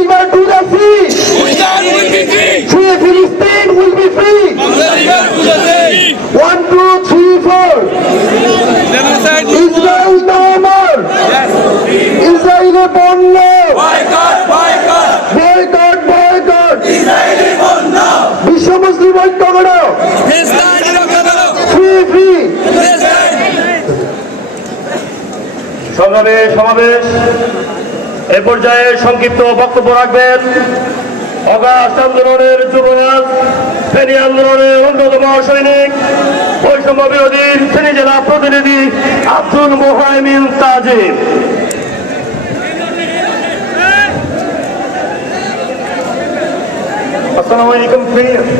river to the sea. Sudan will be free. Free Palestine will be free. From the river to the sea. 1, 2, 3, 4. Genocide. Israel no more. Yes. Israeli born now. Boycott, boycott. Boycott, boycott. Israeli born now. বিশ্ব মুসলিম ঐক্য করো। Palestine রক্ষা করো। Free free. Palestine. সংগ্রামী সমাবেশ এ পর্যায়ে সংক্ষিপ্ত বক্তব্য রাখবেন অগাস্ট আন্দোলনের যুবরাজ, ফেনী আন্দোলনের অন্যতম সৈনিক, বৈষম্য বিরোধী ফেনী জেলা প্রতিনিধি আব্দুল মোহাইমিন তাজিম। আসসালামু আলাইকুম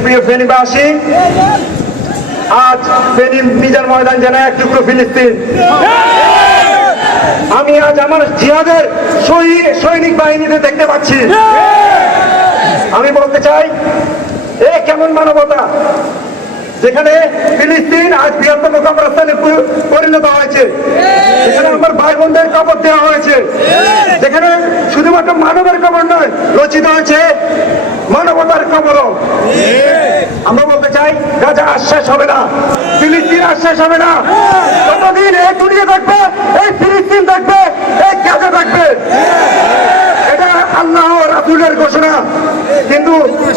প্রিয় ফেনীবাসী। আজ ফেনী মিজান ময়দান যেন এক টুকরো ফিলিস্তিন। আমি আজ আমার জিহাদের সৈনিক বাহিনীতে দেখতে পাচ্ছি। আমি বলতে চাই এ কেমন মানবতা, যেখানে ফিলিস্তিন আজ বৃহত্তম কবরস্থানে পরিণত হয়েছে, যেখানে আমার ভাই বোনদের কবর দেওয়া হয়েছে, যেখানে শুধুমাত্র মানবের কবর নয়, রচিত হয়েছে মানবতার কবরও। আমরা বলতে চাই গাজা আশ্বাস হবে না, ফিলিস্তিন আশ্বাস হবে না। যতদিন এই দুনিয়া থাকবে, এই ফিলিস্তিন থাকবে, এই গাজা থাকবে। এটা আল্লাহ রাসূলের ঘোষণা। কিন্তু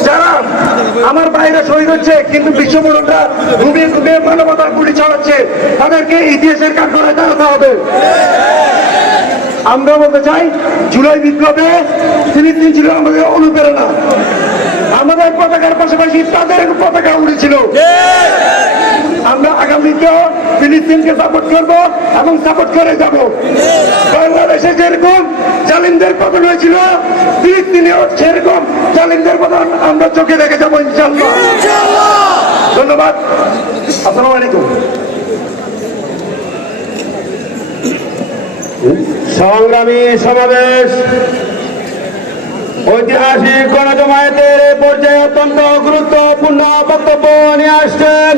যারা আমার বাইরে শহীদ হচ্ছে, কিন্তু বিশ্বমূলকরা ঘুমিয়ে ঘুমিয়ে মানবতার গুলি চালাচ্ছে, তাদেরকে ইতিহাসের কাঠগড়ায় দাঁড়াতে হবে। আমরা বলতে চাই জুলাই বিপ্লবে ফিলিস্তিন ছিল আমাদের অনুপ্রেরণা। আমাদের পতাকার পাশাপাশি তাদের পতাকা উড়েছিল। আমরা আগামীতেও ফিলিস্তিনকে সাপোর্ট করব এবং সাপোর্ট করে যাব। বাংলাদেশে যেরকম জালিমদের পতন হয়েছিল, ফিলিস্তিনেও সেরকম জালিমদের পতন আমরা চোখে দেখে যাবো ইনশাআল্লাহ। ধন্যবাদ। আসসালামু আলাইকুম। সংগ্রামী সমাবেশ ঐতিহাসিক গণজমায়েতের পর্যায়ে অত্যন্ত গুরুত্বপূর্ণ বক্তব্য নিয়ে আসছেন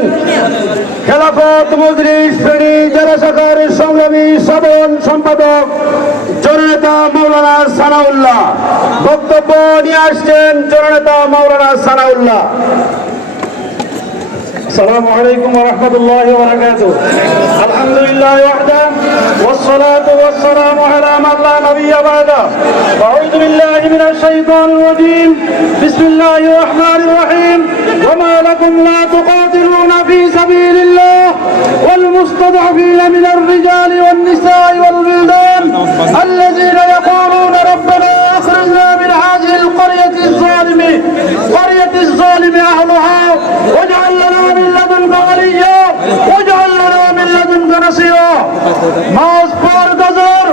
খেলাফত মজলিস ফেনী জেলা শাখার সংগ্রামী সাধারণ সম্পাদক জননেতা মাওলানা সানাউল্লাহ। বক্তব্য নিয়ে আসছেন জননেতা মাওলানা সানাউল্লাহ। السلام عليكم ورحمة الله وبركاته. الحمد لله وحده والصلاة والسلام على من لا نبي بعده. أعوذ بالله من الشيطان الرجيم. بسم الله الرحمن الرحيم. وما لكم لا تقاتلون في سبيل الله والمستضعفين من الرجال والنساء والولدان الذين يقولون ربنا أخرجنا من هذه القرية الظالم أهلها واجعل لنا من لدنك وليا واجعل لنا من لدنك نصيرا। মাঝ পর গজর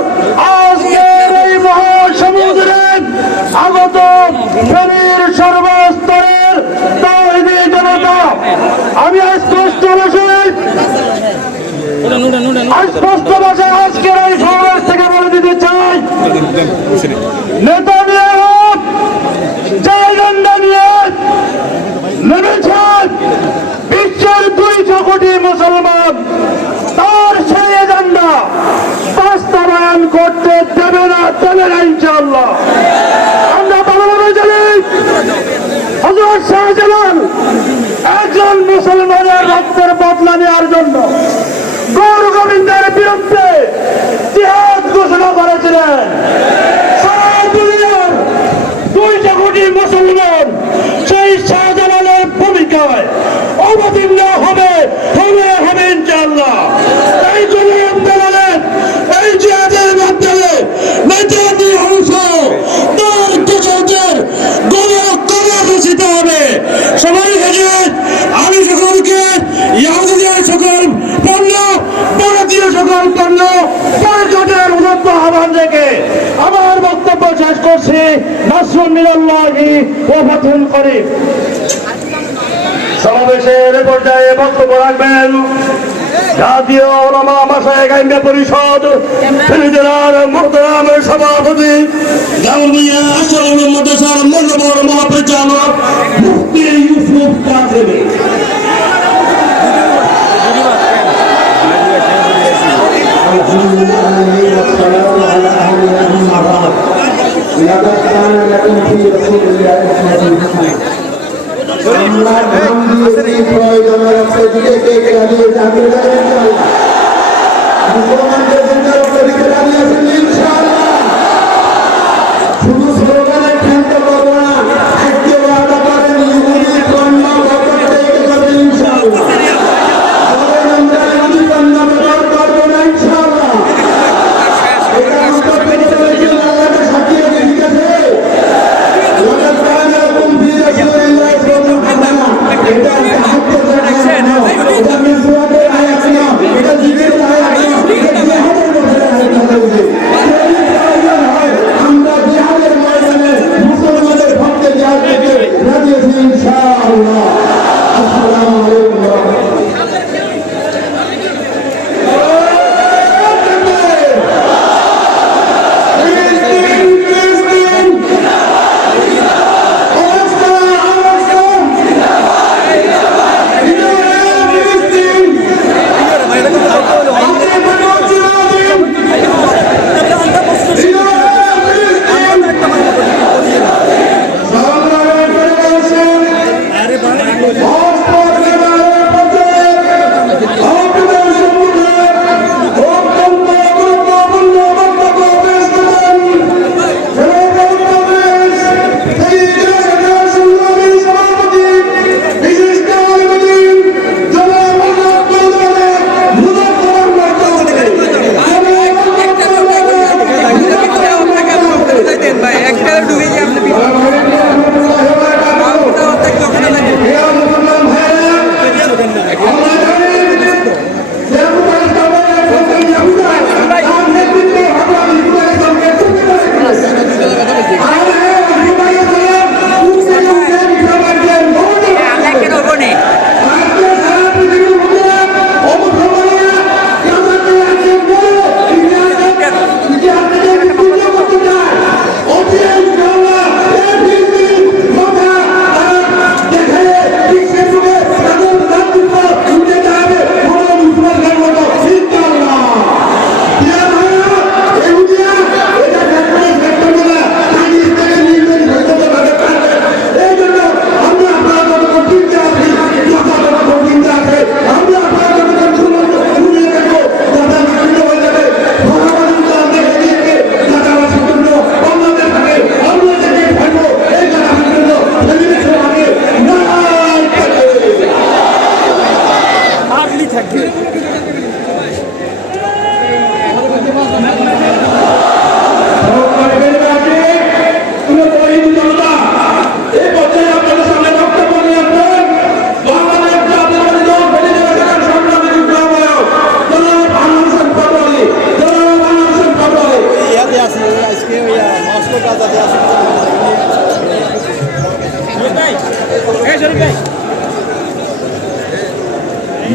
আজকের এই মহাসমুদ্রের আগত ফেনীর সর্বস্তরের তাওহীদি জনতা, আমি স্পষ্ট ভাষায় আজকের এই সমাবেশ থেকে বলে দিতে চাই, নেতানিয়াহু যে এজেন্ডা নিয়ে নেমেছেন বিশ্বের 200 কোটি মুসলমান, তার সেই এজেন্ডা বাস্তবায়ন করতে দেবে না ইনশাআল্লাহ। আমরা ভালোভাবে জানি হযরত শাহজালাল একজন মুসলমানের রক্তের বদলা নেওয়ার জন্য গৌর গোবিন্দের বিরুদ্ধে জিহাদ ঘোষণা করেছিলেন। সারা দুনিয়ার 200 কোটি মুসলমান সেই শাহজালালের ভূমিকায় অবতীর্ণ হবে ইনশাআল্লাহ। এই জন্য আন্দোলনের এই জিহাদের মাধ্যমে নেতানিয়াহু তার দোষরদের গণকবর রচিত হবে। সবাই হাজির। আমি সকলকে ইহুদিদের সকল পণ্য, ভারতীয় সকল পণ্য বয়কটের উন্নত আহ্বান রেখে আমার বক্তব্য শেষ করছি। নাসরুম মিনাল্লাহি ওয়া ফাতহুন করিব। সমাবেশের পর্যায়ে বক্তব্য রাখবেন জাতীয় উলামা মাশায়েখ আইনগা পরিষদ ফেনী জেলার মোহতারাম সভাপতি জামিয়া আশরাফুল মাদ্রাসার মূল্যবান মহাপরিচালক মুফতি ইউসুফ কাজেমি। لقد كان لكم আমরা নাম দিয়েছি প্রয়োজনের দিকে চালিয়ে যাবে মুসলমানদের জন্য দিকে দাঁড়িয়েছেন ইনশাআল্লাহ। শুধু স্লোগানে খেলতে পারবো না, আজকে ওয়াদা করেন ইহুদি পণ্য বর্তমানে করবেন ইনশাআল্লাহ। বলেন আমরা ইহুদি পণ্য ব্যবহার করবো না ইনশাআল্লাহ। এটা আমরা পেরেছি আল্লাহকে সাক্ষী রেখে দিতেছে। লাকাদ কানা লাকুম ফি রাসূলিল্লাহি সাল্লাল্লাহু আলাইহি ওয়াসাল্লাম। এটা হাক্কে জানা না, এটা মিসওয়াকের আয়াত না, এটা জিকিরের আয়াত না, এটা জিহাদের বছরের আয়াত না। আমরা জিহাদের ময়দানে মুসলমানদের পক্ষে জিহাদ করতে রাজি আছি ইনশাআল্লাহ। আসসালামু আলাইকুম ওয়া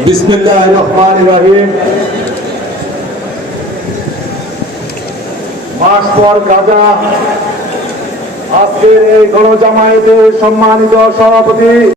বিসমিল্লাহির রহমানির রহিম। মাস পর গাজা আজকের এই গণজামায়াতের সম্মানিত সভাপতি